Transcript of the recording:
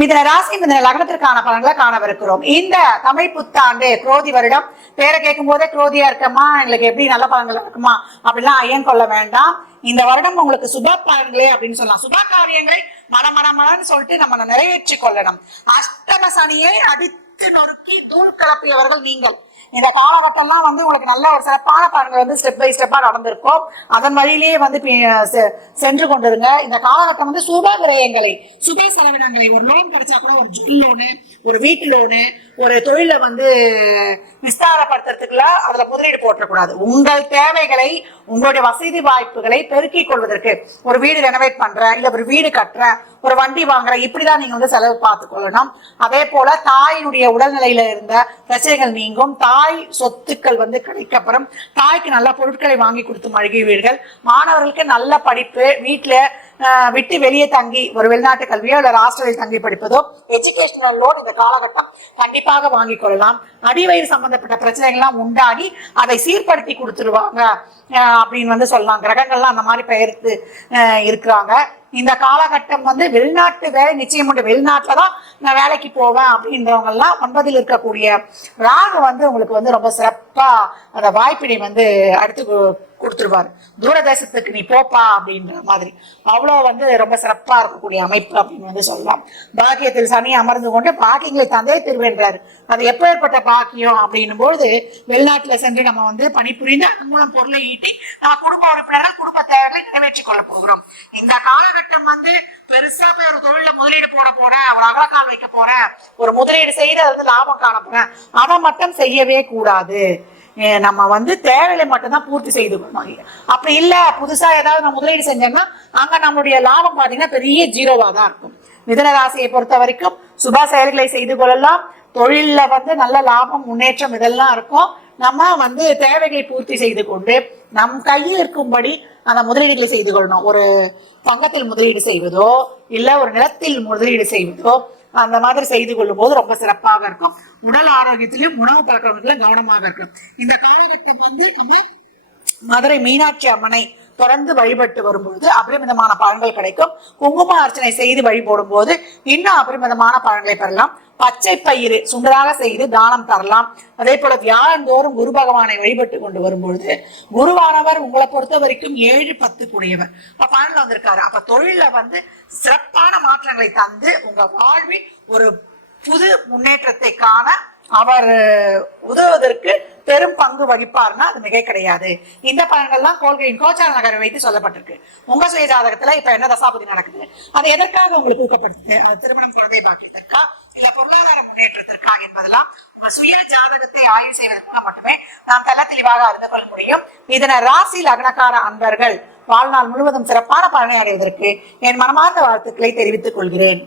மிதன ராசி மிதன லக்னத்திற்கான பலன்களை காணவிருக்கிறோம். இந்த தமிழ் புத்தாண்டு குரோதி வருடம் பேரை கேட்கும் போதே குரோதியா இருக்கமா எங்களுக்கு எப்படி நல்ல பலன்கள் இருக்குமா அப்படிலாம் ஐயன் கொள்ள வேண்டாம். இந்த வருடம் உங்களுக்கு சுப பலன்களே அப்படின்னு சொல்லலாம். சுப காரியங்களை மனமனமனன்னு சொல்லிட்டு நம்ம நிறைவேற்றி கொள்ளணும். அஷ்டம சனியை அடித்து நொறுக்கி தூள் கிளப்பியவர்கள் நீங்கள். இந்த காலகட்டம்லாம் வந்து உங்களுக்கு நல்ல ஒரு சிறப்பான பலன்கள் வந்து ஸ்டெப் பை ஸ்டெப்பா நடந்திருக்கும். அதன் வழியிலேயே வந்து சென்று கொண்டிருங்க. இந்த காலகட்டம் வந்து சுப விரயங்களை சுப செலவினங்களை ஒரு லோன் கிடைச்சா கூட ஒரு ஜுவல் லோனு ஒரு வீட்டு லோனு ஒரு தொழிலை வந்து விஸ்தாரப்படுத்துறதுக்குள்ள அதுல முதலீடு போட்டக்கூடாது உங்கள் தேவைகளை உங்களுடைய வசதி வாய்ப்புகளை பெருக்கிக் கொள்வதற்கு. ஒரு வீடு ரெனோவேட் பண்றேன் இல்ல ஒரு வீடு கட்டுறேன் ஒரு வண்டி வாங்குறேன் இப்படிதான் நீங்க வந்து செலவு பார்த்துக்கொள்ளணும் அதே போல தாயினுடைய உடல்நிலையில இருந்த பிரச்சனைகள் நீங்கும் தாய் சொத்துக்கள் வந்து கிடைக்கப்புறம் தாய்க்கு நல்ல பொருட்களை வாங்கி கொடுத்து மழுகுவீர்கள் மாணவர்களுக்கு நல்ல படிப்பு வீட்டில் விட்டு வெளியே தங்கி ஒரு வெளிநாட்டு கல்வியோ இல்லை ஹாஸ்டலில் தங்கி படிப்பதோ எஜுகேஷனல் லோன் இந்த காலகட்டம் கண்டிப்பாக வாங்கி கொள்ளலாம். அடிவயிறு சம்பந்தப்பட்ட பிரச்சனைகள்லாம் உண்டாகி அதை சீர்படுத்தி கொடுத்துருவாங்க அப்படின்னு வந்து சொல்லலாம். கிரகங்கள்லாம் அந்த மாதிரி பெயர்த்து இருக்கிறாங்க. இந்த காலகட்டம் வந்து வெளிநாட்டு வேலை நிச்சயம் உண்டு. வெளிநாட்டில் தான் நான் வேலைக்கு போவேன் அப்படின்றவங்க எல்லாம் ஒன்பதில் இருக்கக்கூடிய ராகு வந்து உங்களுக்கு வந்து ரொம்ப சிறப்பா அந்த வாய்ப்பினை வந்து அடுத்து கொடுத்துருவாரு. தூரதேசத்துக்கு நீ போப்பா அப்படின்ற மாதிரி. அவ்வளோ வந்து ரொம்ப சிறப்பா இருக்கக்கூடிய அமைப்பு அப்படின்னு வந்து சொல்லலாம். பாக்கியத்தில் சனி அமர்ந்து கொண்டு பாக்கியங்களை தந்தை திருவென்றார் அது எப்பேற்பட்ட பாக்கியம் அப்படின்னும் பொழுது வெளிநாட்டுல சென்று நம்ம வந்து பணிபுரிந்து அதன் மூலம் பொருளை ஈட்டி நம்ம குடும்ப உறுப்பினர்கள் குடும்ப தேவைகளை நிறைவேற்றிக் கொள்ள போகிறோம். இந்த காலகட்டம் வந்து பெருசா போய் ஒரு தொழில முதலீடு போட போறேன் ஒரு அகலக்கால் வைக்க போறேன் ஒரு முதலீடு செய்து அது வந்து லாபம் காண போறேன் அதை மட்டும் செய்யவே கூடாது. நம்ம வந்து தேவைகளை மட்டும்தான் பூர்த்தி செய்து அப்படி இல்ல புதுசா ஏதாவது நம்ம முதலீடு செஞ்சோம்னா அங்க நம்மளுடைய லாபம் பாத்தீங்கன்னா பெரிய ஜீரோவா தான் இருக்கும். மிதன ராசியை பொறுத்த வரைக்கும் சுப செயல்களை செய்து கொள்ளலாம். தொழில்ல வந்து நல்ல லாபம் முன்னேற்றம் இதெல்லாம் இருக்கும். நம்ம வந்து தேவைகளை பூர்த்தி செய்து கொண்டு நம் கையில் இருக்கும்படி அந்த முதலீடுகளை செய்து கொள்ளணும். ஒரு தங்கத்தில் முதலீடு செய்வதோ இல்லை ஒரு நிலத்தில் முதலீடு செய்வதோ அந்த மாதிரி செய்து கொள்ளும் போது ரொம்ப சிறப்பாக இருக்கும். உடல் ஆரோக்கியத்திலும் உணவு பழக்கங்களும் கவனமாக இருக்கும் இந்த காலகட்டம் வந்து நம்ம மதுரை மீனாட்சி அம்மனை தொடர்ந்து வழிபட்டு வரும்பொழுது அபரிமிதமான பலன்கள் கிடைக்கும். குங்கும அர்ச்சனை செய்து வழிபடும் போது இன்னும் அபரிமிதமான பலன்களை பெறலாம். பச்சை பயிறு சுண்டராக செய்து தானம் தரலாம். அதே போல வியாழந்தோறும் குரு பகவானை வழிபட்டு கொண்டு வரும்பொழுது குருவானவர் உங்களை பொறுத்த வரைக்கும் ஏழு பத்து கூடியவர் அப்ப பலன்ல வந்திருக்காரு. அப்ப தொழில வந்து சிறப்பான மாற்றங்களை தந்து உங்க வாழ்வில் ஒரு புது முன்னேற்றத்தை காண அவர் உதவுவதற்கு பெரும் பங்கு வகிப்பார்னா அது மிகை கிடையாது. இந்த பலன்கள்லாம் கோல்கையின் கோச்சார நகரை வைத்து சொல்லப்பட்டிருக்கு. உங்க சுய ஜாதகத்துல இப்ப என்ன தசாபதி நடக்குது? அது எதற்காக உங்களுக்கு ஊக்கப்படுத்து திருமணம் குழந்தை பாக்கியதற்கா நம்முடைய பொருளாதார முன்னேற்றத்திற்காக என்பதெல்லாம் சுய ஜாதகத்தை ஆய்வு செய்வதன் மட்டுமே நாம் தல தெளிவாக அறிந்து கொள்ள முடியும். இதன ராசி லக்னக்கார அன்பர்கள் வாழ்நாள் முழுவதும் சிறப்பான பலனை அடைவதற்கு என் மனமார்ந்த வாழ்த்துக்களை தெரிவித்துக் கொள்கிறேன்.